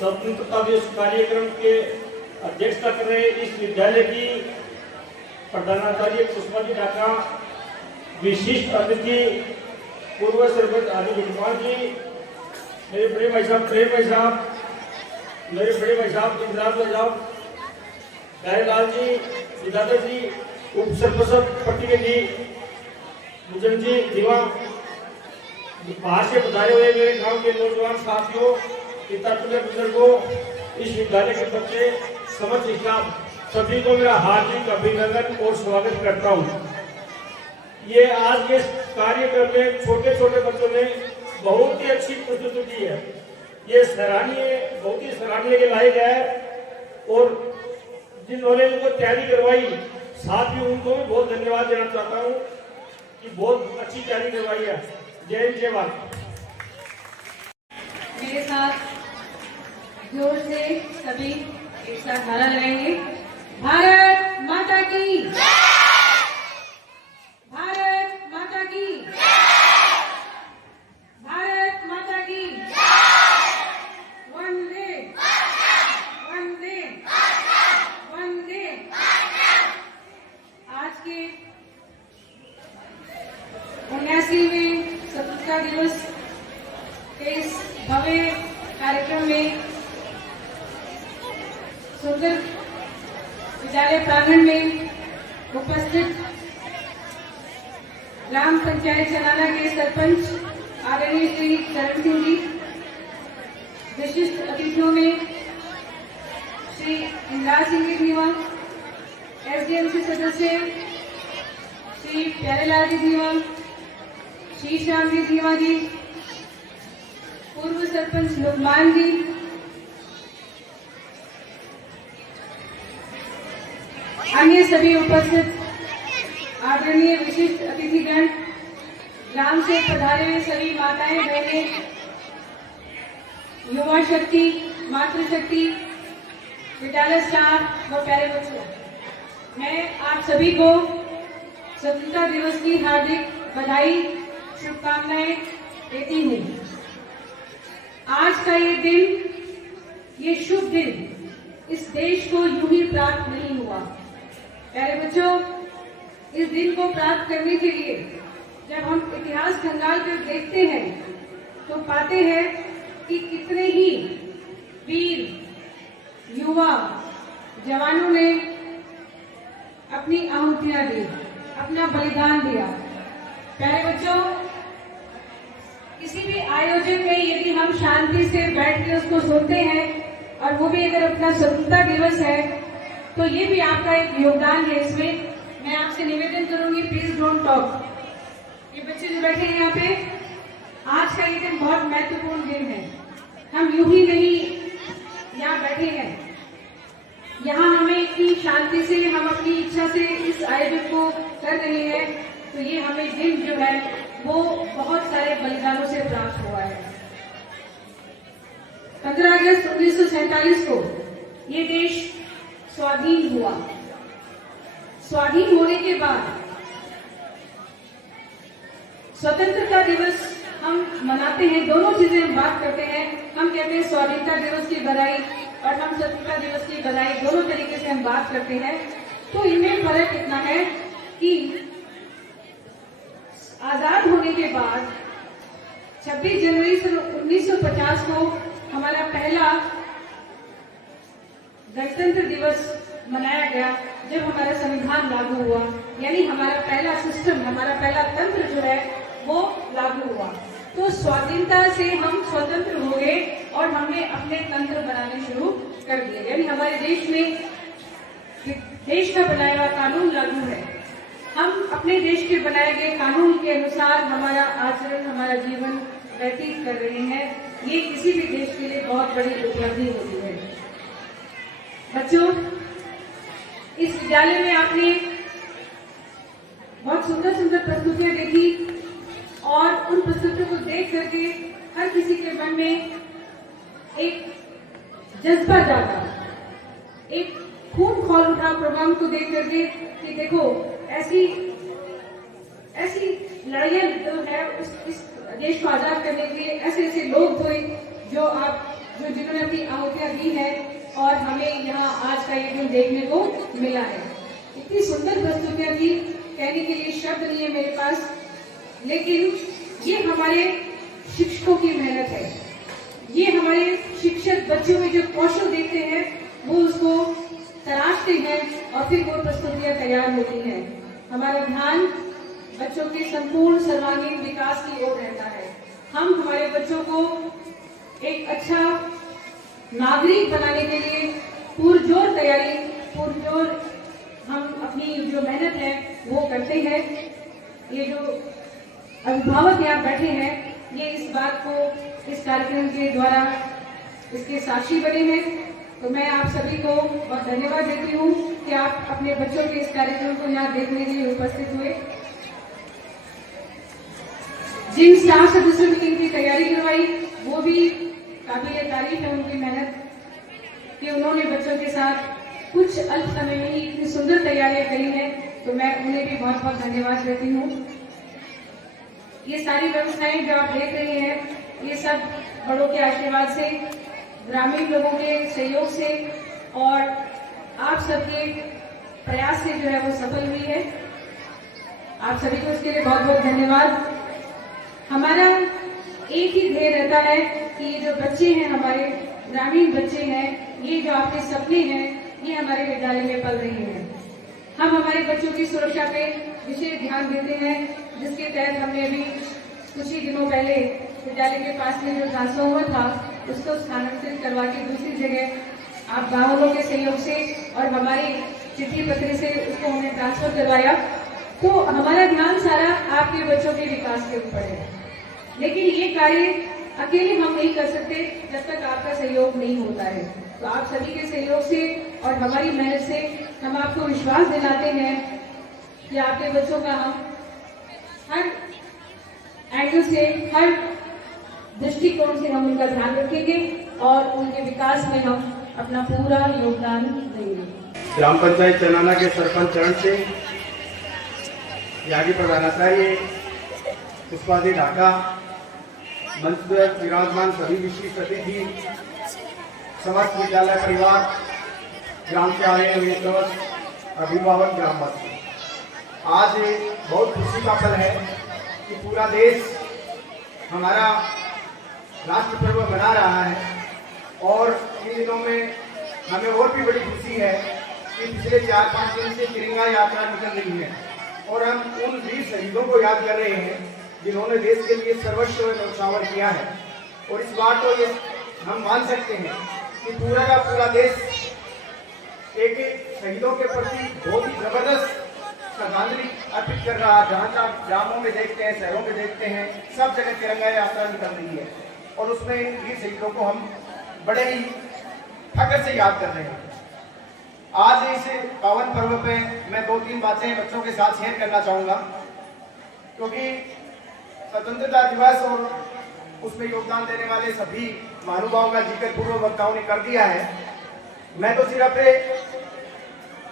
स्वतंत्रता दिवस कार्यक्रम के अध्यक्षता कर रहे इस विद्यालय की प्रधानाचार्य सुषमा जी ढाका, विशिष्ट अतिथि पूर्व सरपंच आदि विद्वान जी, मेरे बड़े भाई साहब प्रेम भाई साहब, मेरे बड़े भाई साहब इंद्राज भाई साहब, दयालाल जी, विदाधर जी, उप सरपंच पट्टी जी, मुजन जी, दीवा, बाहर से पधारे हुए मेरे गांव के नौजवान साथियों, पिता बुजुर्गों, इस विद्यालय के बच्चे, समस्त स्टाफ, सभी को मेरा हार्दिक अभिनंदन और स्वागत करता हूँ। ये आज के कार्यक्रम में छोटे छोटे बच्चों ने बहुत ही अच्छी प्रस्तुति की है। ये सराहनीय, बहुत ही सराहनीय के लायक है और जिन्होंने इनको तैयारी करवाई साथ ही उनको भी बहुत धन्यवाद देना चाहता हूँ कि बहुत अच्छी तैयारी करवाई है। जय हिंद जय भारत। मेरे साथ जोर से सभी एक साथ नारा लगाएंगे, भारत माता की, भारत माता की, भारत माता की, वंदे वंदे वंदे। आज के 79वें स्वतंत्रता दिवस के इस भव्य कार्यक्रम में सुंदर विद्यालय प्रांगण में उपस्थित ग्राम पंचायत चनाना के सरपंच आदरणीय श्री चरण सिंह जी, विशिष्ट अतिथियों में श्री इंद्राज सिंह धीमा, एसडीएमसी सदस्य श्री प्यारेलाल जी धीमा, श्री श्याम जी धीमा जी, पूर्व सरपंच लुकमान जी, अन्य सभी उपस्थित आदरणीय विशिष्ट अतिथिगण, ग्राम से पधारे हुए सभी माताएं बहनें, युवा शक्ति, मातृशक्ति, विद्यालय स्टाफ व प्यारे बच्चों, मैं आप सभी को स्वतंत्रता दिवस की हार्दिक बधाई, शुभकामनाएं देती हूँ। आज का ये दिन, ये शुभ दिन इस देश को यूं ही प्राप्त नहीं हुआ। प्यारे बच्चों, इस दिन को प्राप्त करने के लिए जब हम इतिहास खंगाल कर देखते हैं तो पाते हैं कि कितने ही वीर, युवा, जवानों ने अपनी आहुतियां दी, अपना बलिदान दिया। प्यारे बच्चों, किसी भी आयोजन में यदि हम शांति से बैठ के उसको सुनते हैं और वो भी अगर अपना स्वतंत्रता दिवस है तो ये भी आपका एक योगदान है। इसमें मैं आपसे निवेदन करूंगी, प्लीज डोंट टॉक। ये बच्चे जो बैठे हैं यहाँ पे, आज का ये दिन बहुत महत्वपूर्ण दिन है। हम यूं ही नहीं यहाँ बैठे हैं, यहाँ हमें इतनी शांति से, हम अपनी इच्छा से इस आयोजन को कर रहे हैं, तो ये हमें दिन जो है वो बहुत सारे बलिदानों से प्राप्त हुआ है। 15 अगस्त 1947 को ये देश स्वाधीन हुआ। स्वाधीन होने के बाद स्वतंत्रता दिवस हम मनाते हैं, दोनों चीजें हम बात करते हैं। हम कहते हैं स्वाधीनता दिवस की बधाई और हम स्वतंत्रता दिवस की बधाई, दोनों तरीके से हम बात करते हैं। तो इनमें फर्क इतना है कि आजाद होने के बाद 26 जनवरी 1950 को हमारा पहला गणतंत्र दिवस मनाया गया, जब हमारा संविधान लागू हुआ, यानी हमारा पहला सिस्टम, हमारा पहला तंत्र जो है वो लागू हुआ। तो स्वाधीनता से हम स्वतंत्र हो गए और हमने अपने तंत्र बनाने शुरू कर दिए, यानी हमारे देश में देश का बनाया हुआ कानून लागू है। हम अपने देश के बनाए गए कानून के अनुसार हमारा आचरण, हमारा जीवन व्यतीत कर रहे हैं। ये किसी भी देश के लिए बहुत बड़ी उपलब्धि होती है। बच्चों, इस विद्यालय में आपने बहुत सुंदर सुंदर प्रस्तुतियां देखी और उन प्रस्तुतियों को देख करके हर किसी के मन में एक जज्बा जागा, एक खून खौल उठा प्रोग्राम को देख करके कि देखो ऐसी लड़ाइयां जो है इस देश को आजाद करने के लिए ऐसे ऐसे लोग थे जो आप जो जिन्होंने अपनी आहुतियां दी है और हमें यहाँ आज का ये दिन देखने को मिला है। इतनी सुंदर प्रस्तुतियां थी, कहने के लिए शब्द नहीं है मेरे पास, लेकिन ये हमारे शिक्षकों की मेहनत है। ये हमारे शिक्षक बच्चों में जो कौशल देखते हैं वो उसको तराशते हैं और फिर वो प्रस्तुतियां तैयार होती हैं। हमारा ध्यान बच्चों के संपूर्ण सर्वांगीण विकास की ओर रहता है। हम हमारे बच्चों को एक अच्छा नागरिक बनाने के लिए पुरजोर तैयारी, पुरजोर हम अपनी जो मेहनत है वो करते हैं। ये जो अभिभावक यहाँ बैठे हैं ये इस बात को इस कार्यक्रम के द्वारा इसके साक्षी बने हैं। तो मैं आप सभी को बहुत धन्यवाद देती हूँ कि आप अपने बच्चों के इस कार्यक्रम को यहाँ देखने के लिए उपस्थित हुए। जिन स्टाफ सदस्यों ने इनकी तैयारी करवाई वो भी काबिल तारीफ है उनकी मेहनत कि उन्होंने बच्चों के साथ कुछ अल्प समय में ही इतनी सुंदर तैयारियां करी हैं। तो मैं उन्हें भी बहुत बहुत धन्यवाद देती हूँ। ये सारी व्यवस्थाएं जो आप देख रहे हैं ये सब बड़ों के आशीर्वाद से, ग्रामीण लोगों के सहयोग से और आप सबके प्रयास से जो है वो सफल हुई है। आप सभी को इसके लिए बहुत बहुत धन्यवाद। हमारा एक ही ध्येय रहता है कि ये जो बच्चे हैं, हमारे ग्रामीण बच्चे हैं, ये जो आपके सपने हैं, ये हमारे विद्यालय में पल रहे हैं। हम हमारे बच्चों की सुरक्षा पे विशेष ध्यान देते हैं, जिसके तहत हमने अभी कुछ ही दिनों पहले विद्यालय के पास में जो ट्रांसफॉर्मर था उसको स्थानांतरित करवा के दूसरी जगह आप गाँवों के सहयोग से और हमारी चिट्ठी पत्र से उसको हमने ट्रांसफर करवाया। तो हमारा ध्यान सारा आपके बच्चों के विकास के ऊपर है, लेकिन ये कार्य अकेले हम नहीं कर सकते जब तक आपका सहयोग नहीं होता है। तो आप सभी के सहयोग से और हमारी मेहनत से हम आपको विश्वास दिलाते हैं कि आपके बच्चों का हम हर एंगल से, हर दृष्टिकोण से हम उनका ध्यान रखेंगे और उनके विकास में हम अपना पूरा योगदान देंगे। ग्राम पंचायत चनाना के सरपंच चरण से यागी प्रधानाचार्य पुष्पादी ढाका, मंच पर विराजमान सभी विशिष्ट अतिथि, समस्त विद्यालय परिवार, ग्राम के आए हुए अभिभावक, ग्रामवासी, आज बहुत खुशी का पल है कि पूरा देश हमारा राष्ट्र पर्व मना रहा है। और इन दिनों में हमें और भी बड़ी खुशी है कि पिछले 4-5 दिन से तिरंगा यात्रा निकल रही है और हम उन वीर शहीदों को याद कर रहे हैं जिन्होंने देश के लिए सर्वस्व न्यौछावर किया है। और इस बात को ये हम मान सकते हैं कि पूरा का पूरा देश एक शहीदों के प्रति बहुत ही जबरदस्त श्रद्धांजलि अर्पित कर रहा है। जहाँ तक ग्रामों में देखते हैं, शहरों में देखते हैं, सब जगह तिरंगा यात्रा निकल रही है और उसमें वीर शहीदों को हम बड़े ही फख्र से याद कर रहे हैं। आज इस पावन पर्व पे मैं 2-3 बातें बच्चों के साथ शेयर करना चाहूंगा, क्योंकि स्वतंत्रता दिवस और उसमें योगदान देने वाले सभी महानुभावों का जिक्र पूर्व वक्ताओं ने कर दिया है। मैं तो सिर्फ अपने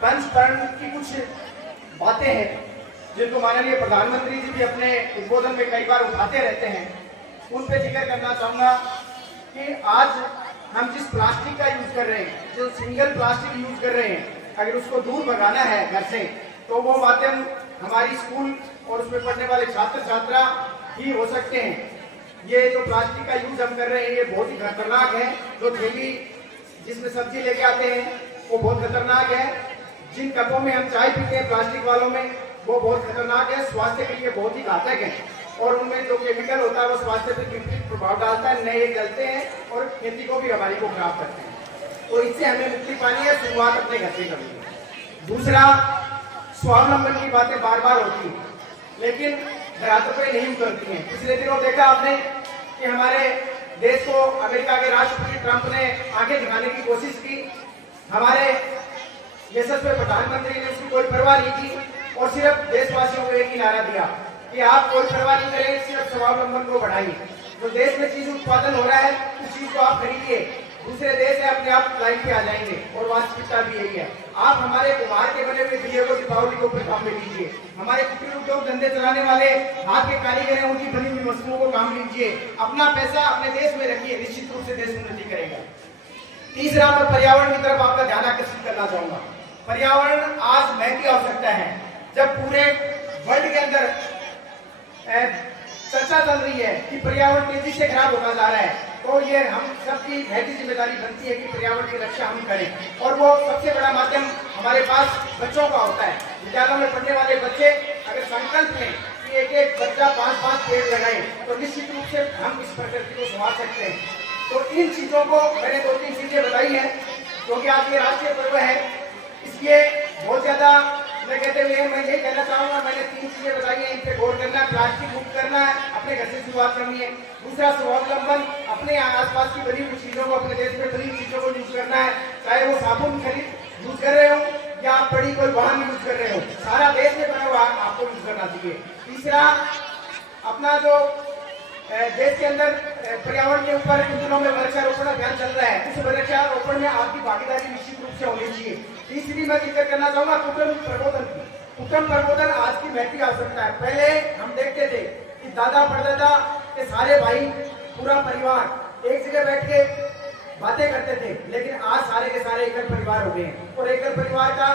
पंचकर्ण की कुछ बातें हैं जिनको माननीय प्रधानमंत्री जी भी अपने उद्बोधन में कई बार उठाते रहते हैं, उन पे जिक्र करना चाहूंगा कि आज हम जिस प्लास्टिक का यूज कर रहे हैं, जो सिंगल प्लास्टिक यूज कर रहे हैं, अगर उसको दूर भगाना है घर से तो वो माध्यम हमारी स्कूल और उसमें पढ़ने वाले छात्र छात्रा ही हो सकते हैं। ये जो प्लास्टिक का यूज हम कर रहे हैं ये बहुत ही खतरनाक है। जो थैली जिसमें सब्जी लेके आते हैं वो बहुत खतरनाक है। जिन कपों में हम चाय पीते हैं प्लास्टिक वालों में वो बहुत खतरनाक है, स्वास्थ्य के लिए बहुत ही घातक है और उनमें जो केमिकल होता है वो स्वास्थ्य पर विपरीत प्रभाव डालता है, नए जलते हैं और खेती को भी हमारी को खराब करते हैं। तो इससे हमें मुक्ति पानी है, शुरुआत अपने घर से करनी है। दूसरा, स्वावलंबन की बातें बार बार होती है लेकिन धरातल पर नहीं उतरती हैं। पिछले दिनों देखा आपने कि हमारे देश को अमेरिका के राष्ट्रपति ट्रंप ने आगे दिखाने की कोशिश की, हमारे यशस्वी प्रधानमंत्री ने उसकी कोई परवाह नहीं की और सिर्फ देशवासियों को एक ही नारा दिया कि आप कोई परवाह नहीं करें, सिर्फ स्वावलंबन को बढ़ाइए। जो देश में चीज उत्पादन हो रहा है उस चीज को आप खरीदिए, दूसरे देश है अपने आप लाइन पे आ जाएंगे। और वास्तविकता भी यही है। आप हमारे कुम्हार के बने हुए दिए को दीपावली के ऊपर काम में लीजिए। हमारे कुटीर उद्योग धंधे चलाने वाले हाथ के कारीगर हैं, उनकी बनी हुई वस्तुओं को काम लीजिए। अपना पैसा अपने देश में रखिए, निश्चित रूप से देश उन्नति करेगा। तीसरा, मैं पर्यावरण की तरफ आपका ध्यान आकर्षित करना चाहूंगा। पर्यावरण आज महती आवश्यकता है। जब पूरे वर्ल्ड के अंदर चर्चा चल रही है कि पर्यावरण तेजी से खराब होता जा रहा है, तो ये हम सबकी महती जिम्मेदारी बनती है कि पर्यावरण की रक्षा हम करें। और वो सबसे बड़ा माध्यम हमारे पास बच्चों का होता है। विद्यालयों में पढ़ने वाले बच्चे अगर संकल्प लें कि एक एक बच्चा 5-5 पेड़ लगाए, तो निश्चित रूप से हम इस प्रकृति को संभाल सकते हैं। तो इन चीजों को मैंने 2-3 चीजें बताई हैं, क्योंकि आज ये राष्ट्रीय पर्व है, इसलिए बहुत ज्यादा मैं कहते हुए मैं ये कहना चाहूंगा, मैंने 3 चीजें बताई हैं, इन पे गौर करना है। प्लास्टिक मुक्त करना है, अपने घर से शुरुआत करनी है। दूसरा, स्वावलंबन, अपने आसपास की बनी हुई चीजों को, अपने देश में बनी चीजों को यूज करना है, चाहे वो साबुन खरीद यूज कर रहे हो या आप बड़ी कोई वाहन यूज कर रहे हो, सारा देश में बना हुआ आपको यूज करना चाहिए। तीसरा, अपना जो देश के अंदर पर्यावरण के ऊपर इन दिनों में वृक्षारोपण अभियान चल रहा है, उस वृक्षारोपण में आपकी भागीदारी निश्चित रूप से होनी चाहिए। तीसरी मैं जिक्र करना चाहूंगा कुटुंब प्रबोधन की। कुटुंब प्रबोधन आज की महती आवश्यकता है। पहले हम देखते थे कि दादा परदादा के सारे भाई, पूरा परिवार एक जगह बैठ के बातें करते थे, लेकिन आज सारे के सारे एकल परिवार हो गए हैं। और एकल परिवार का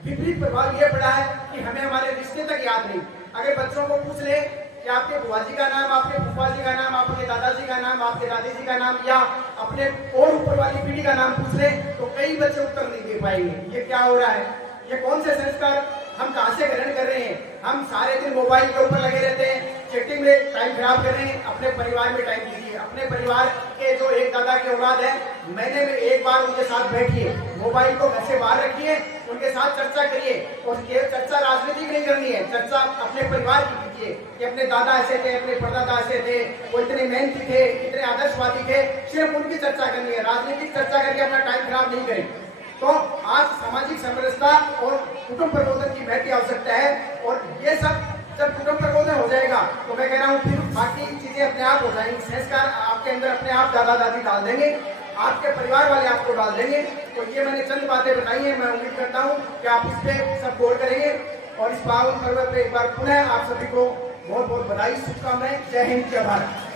विपरीत प्रभाव यह पड़ा है कि हमें हमारे रिश्ते तक याद नहीं। अगर बच्चों को पूछ ले कि आपके बुआ जी का नाम, आपके फूफा जी का नाम, आपके दादाजी का नाम, आपके दादी जी का नाम, या अपने और ऊपर वाली पीढ़ी का नाम पूछ ले, तो कई बच्चे उत्तर नहीं दे पाएंगे। ये क्या हो रहा है? ये कौन से संस्कार हम कहां से ग्रहण कर रहे हैं? हम सारे दिन मोबाइल के ऊपर लगे रहते हैं, चैटिंग में टाइम खराब कर रहे हैं। अपने परिवार में टाइम दीजिए। अपने परिवार के जो एक दादा के औलाद है, महीने में एक बार उनके साथ बैठिए, मोबाइल को घर से बाहर रखिए, उनके साथ चर्चा करिए। और ये चर्चा राजनीतिक नहीं करनी है, चर्चा अपने परिवार की कीजिए कि अपने दादा ऐसे थे, अपने परदादा ऐसे थे, वो इतने मेहनती थे, इतने आदर्शवादी थे। सिर्फ उनकी चर्चा करनी है, राजनीतिक चर्चा करके अपना टाइम खराब नहीं करें। तो आज सामाजिक समरसता और कुटुंब प्रबोधन की महती आवश्यकता है। और ये सब जब कुटुंब प्रबोधन हो जाएगा, तो मैं कह रहा हूँ फिर बाकी चीजें अपने आप हो जाएंगी। संस्कार आपके अंदर अपने आप दादा दादी डाल देंगे, आपके परिवार वाले आपको डाल देंगे। तो ये मैंने चंद बातें बताई हैं। मैं उम्मीद करता हूँ कि आप इस पे सब गौर करेंगे। और इस पावन पर्व पे एक बार पुनः आप सभी को बहुत बहुत बधाई, शुभकामनाएं। जय हिंद, जय भारत।